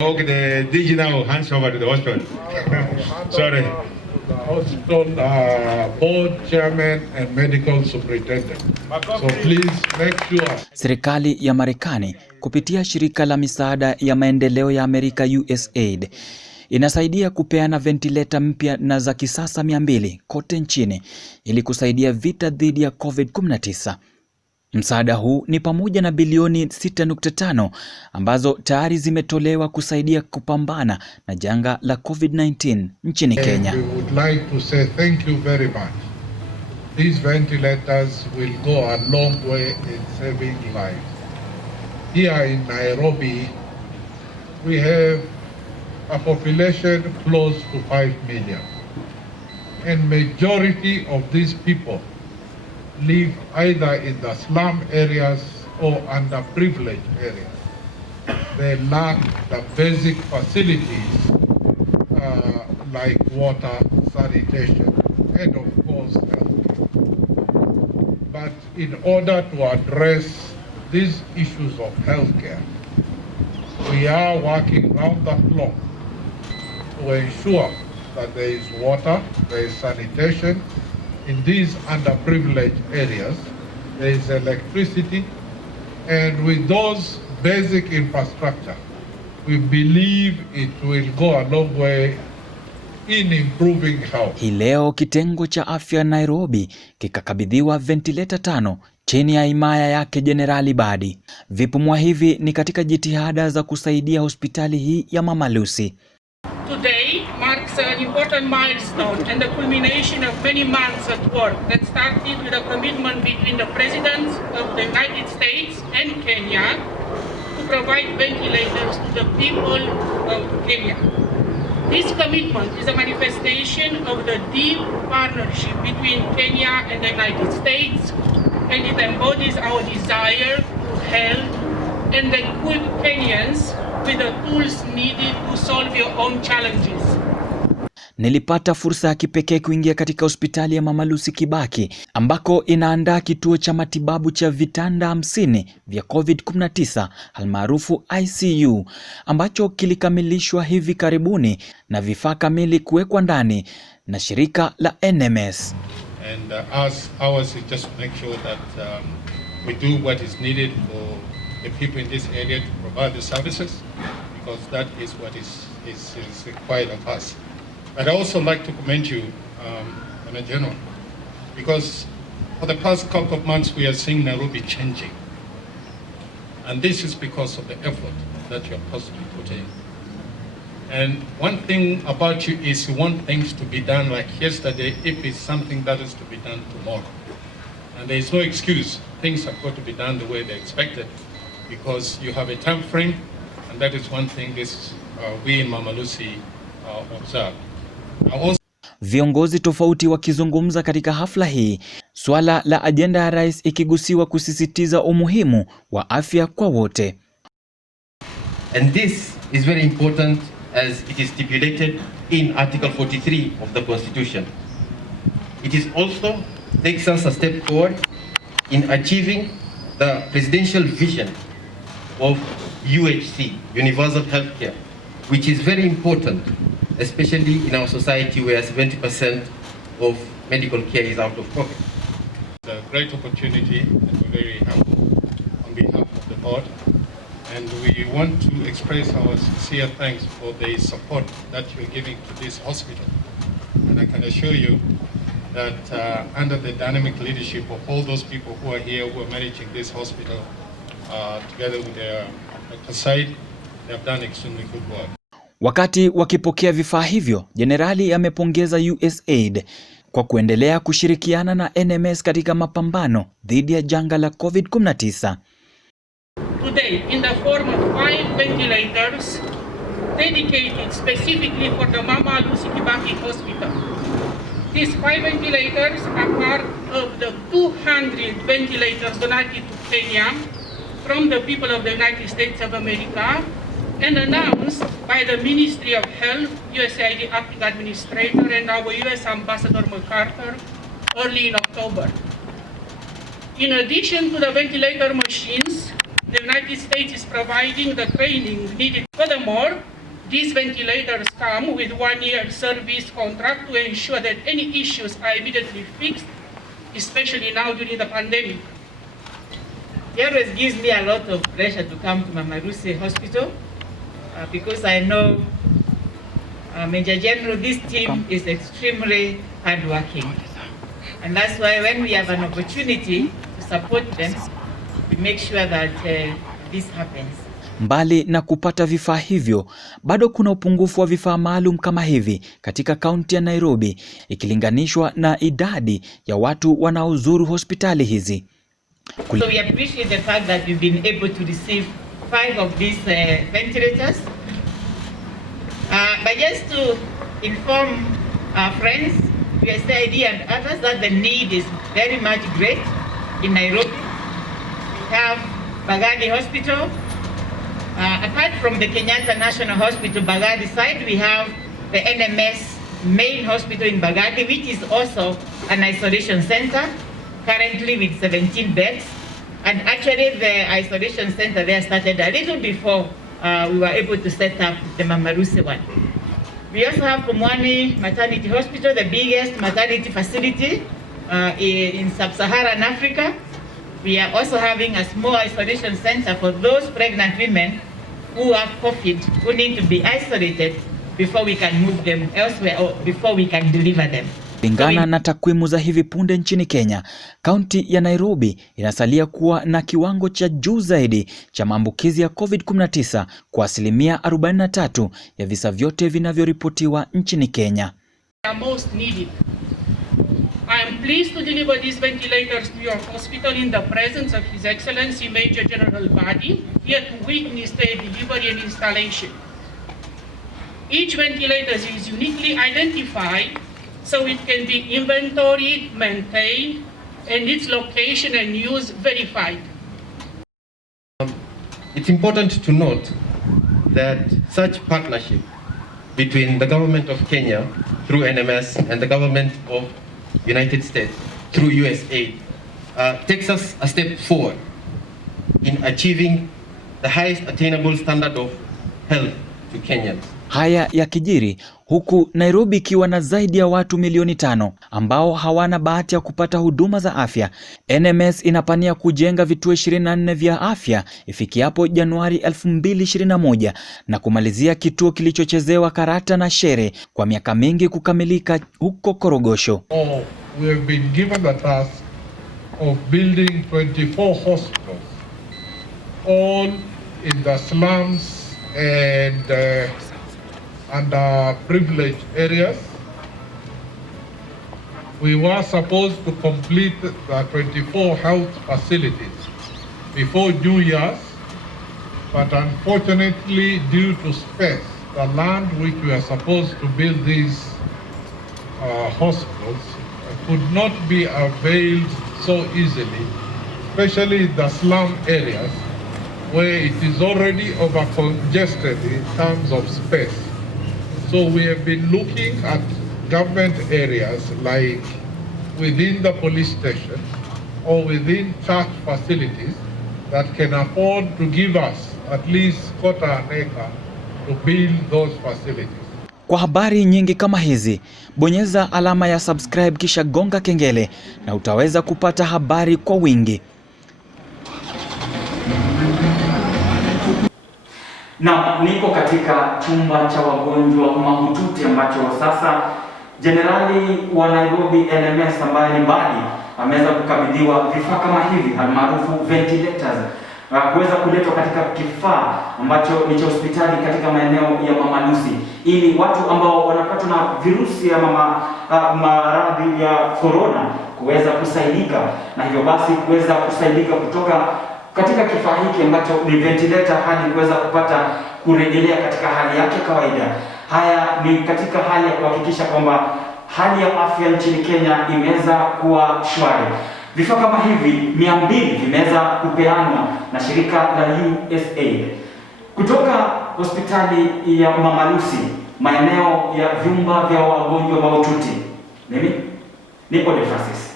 Okay, the digital hands over to the hospital. Sorry. The hospital board chairman and medical superintendent. So please make sure. Serikali ya Marekani kupitia shirika la misaada ya maendeleo ya Amerika Usaid inasaidia kupeana ventilator mpya na za kisasa 200 kote nchini ili kusaidia vita dhidi ya COVID-19. Msaada huu ni pamoja na bilioni 6.5 ambazo tayari zimetolewa kusaidia kupambana na janga la COVID-19 nchini Kenya. We would like to say thank you very much. These ventilators will go a long way in saving lives. Here in Nairobi, we have a population close to 5 million. And majority of these people live either in the slum areas or underprivileged areas. They lack the basic facilities like water, sanitation, and of course healthcare. But in order to address these issues of healthcare, we are working round the clock to ensure that there is water, there is sanitation. In these underprivileged areas, there is electricity, and with those basic infrastructure, we believe it will go a long way in improving health. Hii leo kitengo cha afya Nairobi kikakabidhiwa ventilator 5 chini ya himaya yake Jenerali Badi. Vipumwa hivi ni katika jitihada za kusaidia hospitali hii ya Mama Lucy. Today marks an important milestone and the culmination of many months at work that started with a commitment between the presidents of the United States and Kenya to provide ventilators to the people of Kenya. This commitment is a manifestation of the deep partnership between Kenya and the United States, and it embodies our desire to help and equip Kenyans with the tools needed to solve your own challenges. Nilipata fursa ya kipekee kuingia katika hospitali ya Mama Lucy Kibaki ambako inaandaa kituo cha matibabu cha vitanda 50 vya COVID-19 almaarufu ICU ambacho kilikamilishwa hivi karibuni na vifaa kamili kuwekwa ndani na shirika la NMS. And as ours is just to make sure that we do what is needed for the people in this area to provide the services, because that is what is required of us. But I also like to commend you, Madam General, because for the past couple of months we are seeing Nairobi changing. And this is because of the effort that you have possibly put in. And one thing about you is you want things to be done like yesterday if it's something that is to be done tomorrow. And there is no excuse. Things have got to be done the way they're expected because you have a time frame, and that is one thing this we in Mama Lucy observe. Viongozi tofauti wakizungumza katika hafla hii, swala la ajenda ya rais ikigusiwa kusisitiza umuhimu wa afya kwa wote. And this is very important as it is stipulated in Article 43 of the Constitution. It is also takes us a step forward in achieving the presidential vision of UHC, Universal Healthcare, which is very important, especially in our society where 70% of medical care is out of pocket. It's a great opportunity and we're very happy on behalf of the board. And we want to express our sincere thanks for the support that you're giving to this hospital. And I can assure you that under the dynamic leadership of all those people who are here, who are managing this hospital, together with their Usaid, they have done extremely good work. Wakati wakipokea vifaa hivyo, Jenerali amepongeza Usaid kwa kuendelea kushirikiana na NMS katika mapambano dhidi ya janga la COVID-19. Today, in the form of 5 ventilators dedicated specifically for the Mama Lucy Kibaki Hospital. These 5 ventilators are part of the 200 ventilators donated to Kenya from the people of the United States of America and announced by the Ministry of Health, Usaid Acting Administrator, and our US Ambassador MacArthur early in October. In addition to the ventilator machines, The United States is providing the training needed. Furthermore, these ventilators come with 1-year service contract to ensure that any issues are immediately fixed, especially now during the pandemic. It always gives me a lot of pleasure to come to Mama Lucy Hospital because I know Major General, this team is extremely hardworking. And that's why when we have an opportunity to support them, we make sure that this happens. Mbali na kupata vifaa hivyo, bado kuna upungufu wa vifaa maalum kama hivi katika kaunti ya Nairobi ikilinganishwa na idadi ya watu wanaozuru hospitali hizi. So we appreciate the fact that we've been able to receive 5 of these ventilators. But just to inform our friends, Usaid and others that the need is very much great in Nairobi. We have Bagathi Hospital. Apart from the Kenyatta National Hospital, Bagathi side, we have the NMS main hospital in Bagathi, which is also an isolation center, currently with 17 beds. And actually the isolation center there started a little before we were able to set up the Mama Lucy one. We also have Pumwani Maternity Hospital, the biggest maternity facility in sub-Saharan Africa. We are also having a small isolation center for those pregnant women who have COVID, who need to be isolated before we can move them elsewhere or before we can deliver them. Kulingana na takwimu za hivi punde nchini Kenya, kaunti ya Nairobi inasalia kuwa na kiwango cha juu zaidi cha maambukizi ya COVID-19 kwa 43% ya visa vyote vinavyoripotiwa nchini Kenya. I am pleased to deliver these ventilators to your hospital in the presence of His Excellency Major General Badi, here to witness their delivery and installation. Each ventilator is uniquely identified so it can be inventoried, maintained, and its location and use verified. It's important to note that such partnership between the government of Kenya through NMS and the government of United States through Usaid takes us a step forward in achieving the highest attainable standard of health to Kenyans. Haya yakijiri huku Nairobi ikiwa na zaidi ya watu milioni 5 ambao hawana bahati ya kupata huduma za afya. NMS inapania kujenga vituo 24 vya afya ifikiapo Januari 2021 na kumalizia kituo kilichochezewa karata na shere kwa miaka mingi kukamilika huko Korogosho. We have been given the task of building 24 hospitals, all in the slums and underprivileged areas. We were supposed to complete the 24 health facilities before New Year's, but unfortunately due to space, the land which we are supposed to build these hospitals could not be availed so easily, especially the slum areas where it is already over-congested in terms of space. So we have been looking at government areas like within the police station or within church facilities that can afford to give us at least quarter an acre to build those facilities. Kwa habari nyingi kama hizi, bonyeza alama ya subscribe kisha gonga kengele na utaweza kupata habari kwa wingi. Na niko katika chumba cha wagonjwa mahututi ambacho sasa Jenerali wa Nairobi NMS ambaye ni Badi ameweza kukabidhiwa vifaa kama hivi almaarufu ventilators na kuweza kuletwa katika kifaa ambacho ni cha hospitali katika maeneo ya Mama Lucy ili watu ambao wanapatwa na virusi ya maradhi ya corona kuweza kusaidika na hivyo basi kuweza kusaidika kutoka katika kifaa hiki ambacho ni ventilator hadi kuweza kupata kurejelea katika hali yake kawaida. Haya ni katika hali ya kuhakikisha kwamba hali ya afya nchini Kenya imeweza kuwa shwari. Vifaa kama hivi 200 vimeweza kupeanwa na shirika la Usaid kutoka hospitali ya Mama Lucy, maeneo ya vyumba vya wagonjwa mahututi. Mimi nipo Francis.